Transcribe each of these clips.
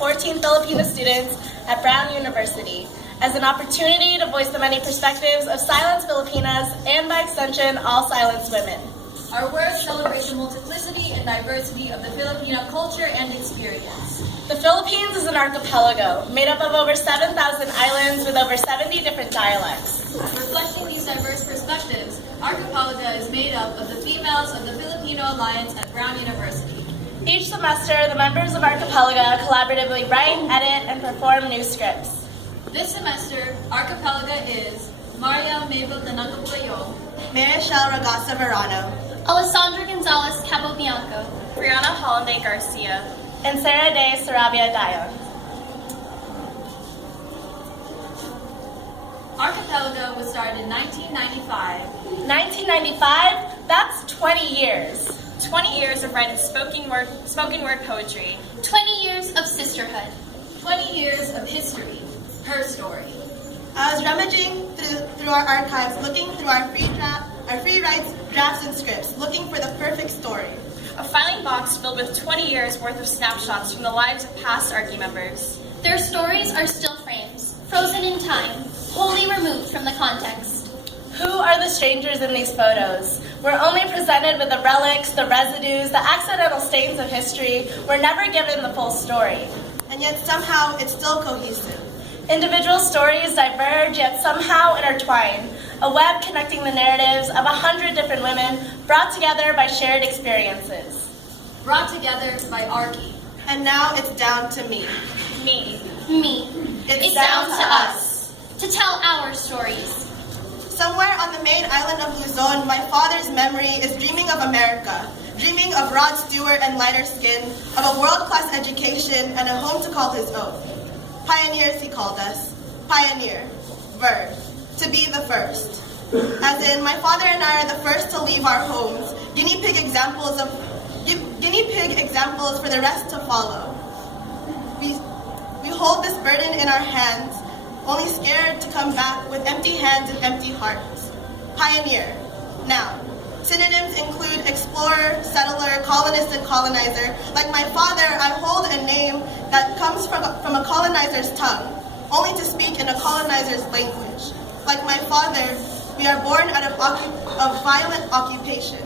14 Filipino students at Brown University as an opportunity to voice the many perspectives of silenced Filipinas and, by extension, all silenced women. Our words celebrate the multiplicity and diversity of the Filipino culture and experience. The Philippines is an archipelago made up of over 7,000 islands with over 70 different dialects. Reflecting these diverse perspectives, Archipelag-a is made up of the females of the Filipino Alliance at Brown University. Each semester, the members of Archipelag-a collaboratively write, edit, and perform new scripts. This semester, Archipelag-a is Maria Mabel Tanangapayong, Marichelle Ragasa Verano, Alessandra Gonzalez Capobianco, Brianna Holiday Garcia, and Sarah de Sarabia Dayon. Archipelag-a was started in 1995. 1995? That's 20 years. 20 years of writing spoken word poetry. 20 years of sisterhood. 20 years of history. Her story. I was rummaging through our archives, looking through our free rights, drafts, and scripts, looking for the perfect story. A filing box filled with 20 years worth of snapshots from the lives of past Archie members. Their stories are still frames, frozen in time, wholly removed from the context. Who are the strangers in these photos? We're only presented with the relics, the residues, the accidental stains of history. We're never given the full story. And yet somehow it's still cohesive. Individual stories diverge, yet somehow intertwine. A web connecting the narratives of 100 different women brought together by shared experiences. Brought together by Archie. And now it's down to me. Me. It's down to us. To tell our stories. Somewhere on the main island of Luzon, my father's memory is dreaming of America, dreaming of Rod Stewart and lighter skin, of a world-class education and a home to call his own. Pioneers, he called us. Pioneer. Verb. To be the first. As in, my father and I are the first to leave our homes, guinea pig examples for the rest to follow. We hold this burden in our hands, only scared to come back with empty hands and empty hearts. Pioneer. Noun. Synonyms include explorer, settler, colonist, and colonizer. Like my father, I hold a name that comes from a colonizer's tongue, only to speak in a colonizer's language. Like my father, we are born out of violent occupation.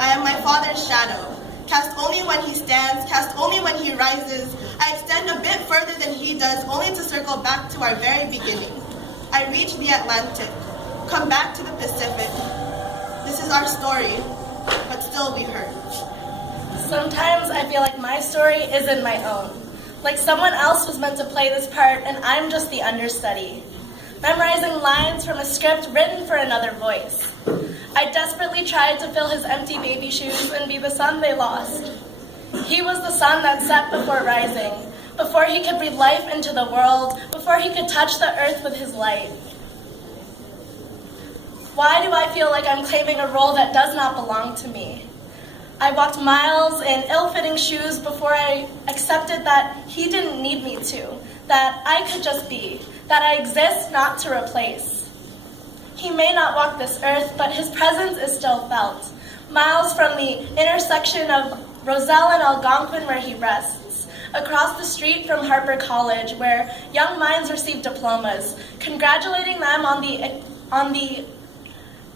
I am my father's shadow, cast only when he stands, cast only when he rises. I extend a bit further than he does, only to circle back to our very beginning. I reach the Atlantic, come back to the Pacific. This is our story, but still we hurt. Sometimes I feel like my story isn't my own. Like someone else was meant to play this part and I'm just the understudy. Memorizing lines from a script written for another voice. I desperately tried to fill his empty baby shoes and be the son they lost. He was the sun that set before rising, before he could breathe life into the world, before he could touch the earth with his light. Why do I feel like I'm claiming a role that does not belong to me? I walked miles in ill-fitting shoes before I accepted that he didn't need me to, that I could just be, that I exist not to replace. He may not walk this earth, but his presence is still felt. Miles from the intersection of Roselle and Algonquin where he rests, across the street from Harper College where young minds receive diplomas, congratulating them on the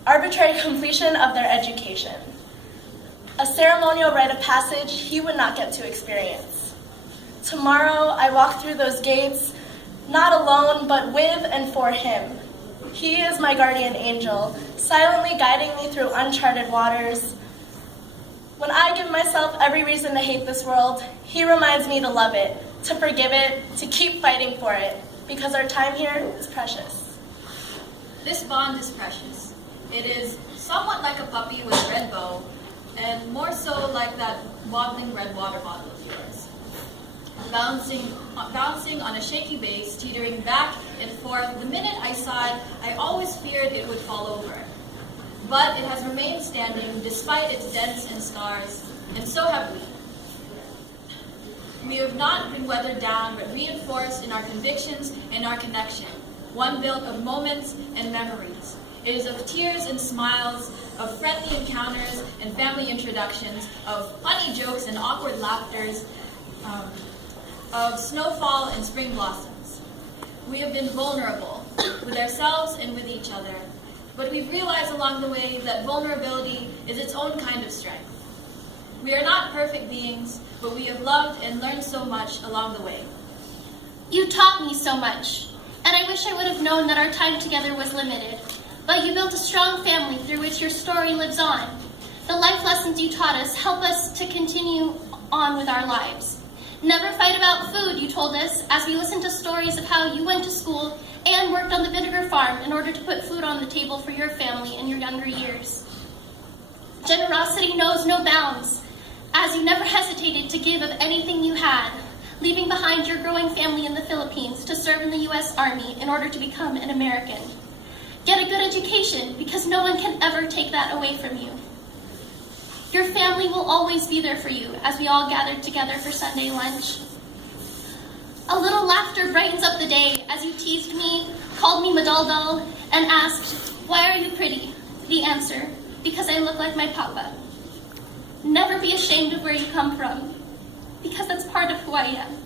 arbitrary completion of their education. A ceremonial rite of passage he would not get to experience. Tomorrow I walk through those gates, not alone, but with and for him. He is my guardian angel, silently guiding me through uncharted waters. When I give myself every reason to hate this world, he reminds me to love it, to forgive it, to keep fighting for it, because our time here is precious. This bond is precious. It is somewhat like a puppy with a red bow, and more so like that wobbling red water bottle of yours. Bouncing on a shaky base, teetering back and forth. The minute I sighed, I always feared it would fall over. But it has remained standing despite its dents and scars, and so have we. We have not been weathered down, but reinforced in our convictions and our connection, one built of moments and memories. It is of tears and smiles, of friendly encounters and family introductions, of funny jokes and awkward laughters, of snowfall and spring blossoms. We have been vulnerable with ourselves and with each other, but we've realized along the way that vulnerability is its own kind of strength. We are not perfect beings, but we have loved and learned so much along the way. You taught me so much, and I wish I would have known that our time together was limited. But you built a strong family through which your story lives on. The life lessons you taught us help us to continue on with our lives. Never fight about food, you told us, as we listened to stories of how you went to school and worked on the vinegar farm in order to put food on the table for your family in your younger years. Generosity knows no bounds, as you never hesitated to give of anything you had, leaving behind your growing family in the Philippines to serve in the U.S. Army in order to become an American. Get a good education, because no one can ever take that away from you. Your family will always be there for you as we all gathered together for Sunday lunch. A little laughter brightens up the day as you teased me, called me madaldal, and asked, "Why are you pretty?" The answer, "Because I look like my papa." Never be ashamed of where you come from, because that's part of who I am.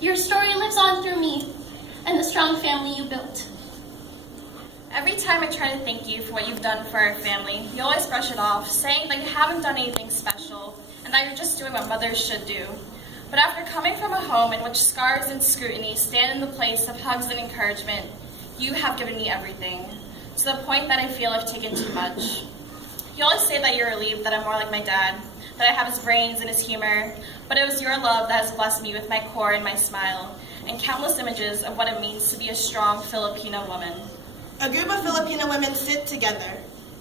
Your story lives on through me and the strong family you built. Every time I try to thank you for what you've done for our family, you always brush it off, saying that you haven't done anything special and that you're just doing what mothers should do. But after coming from a home in which scars and scrutiny stand in the place of hugs and encouragement, you have given me everything, to the point that I feel I've taken too much. You always say that you're relieved that I'm more like my dad, that I have his brains and his humor, but it was your love that has blessed me with my core and my smile, and countless images of what it means to be a strong Filipino woman. A group of Filipino women sit together,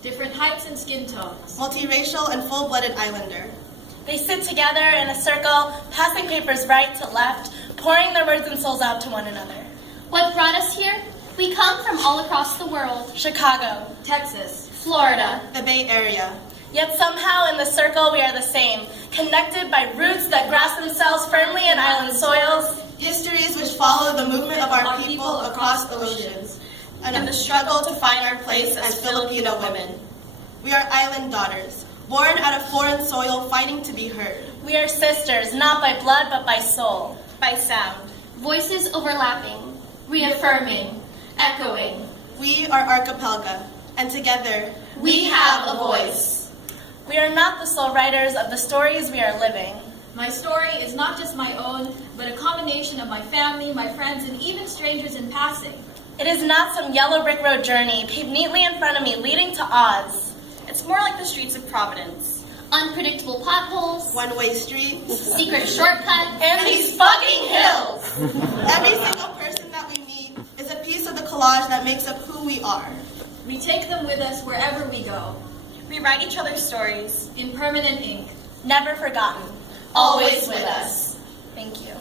Different heights and skin tones. multiracial and full-blooded islander. They sit together in a circle, passing papers right to left, pouring their words and souls out to one another. What brought us here? We come from all across the world. Chicago, Texas. Florida. The Bay Area. Yet somehow in the circle we are the same, connected by roots that grasp themselves firmly in island soils. Histories which follow the movement of our people across the oceans, and the struggle to find our place as Filipino women. We are island daughters, born out of foreign soil, fighting to be heard. We are sisters, not by blood but by soul. By sound. Voices overlapping, reaffirming, echoing. We are Archipelag-a, and together, We have a voice. We are not the sole writers of the stories we are living. My story is not just my own, but a combination of my family, my friends, and even strangers in passing. It is not some yellow brick road journey paved neatly in front of me leading to Oz. It's more like the streets of Providence. Unpredictable potholes, one-way streets. secret shortcuts, And these fucking hills! Every single person that we meet is a piece of the collage that makes up who we are. We take them with us wherever we go, We write each other's stories. in permanent ink. Never forgotten. always with us. Thank you.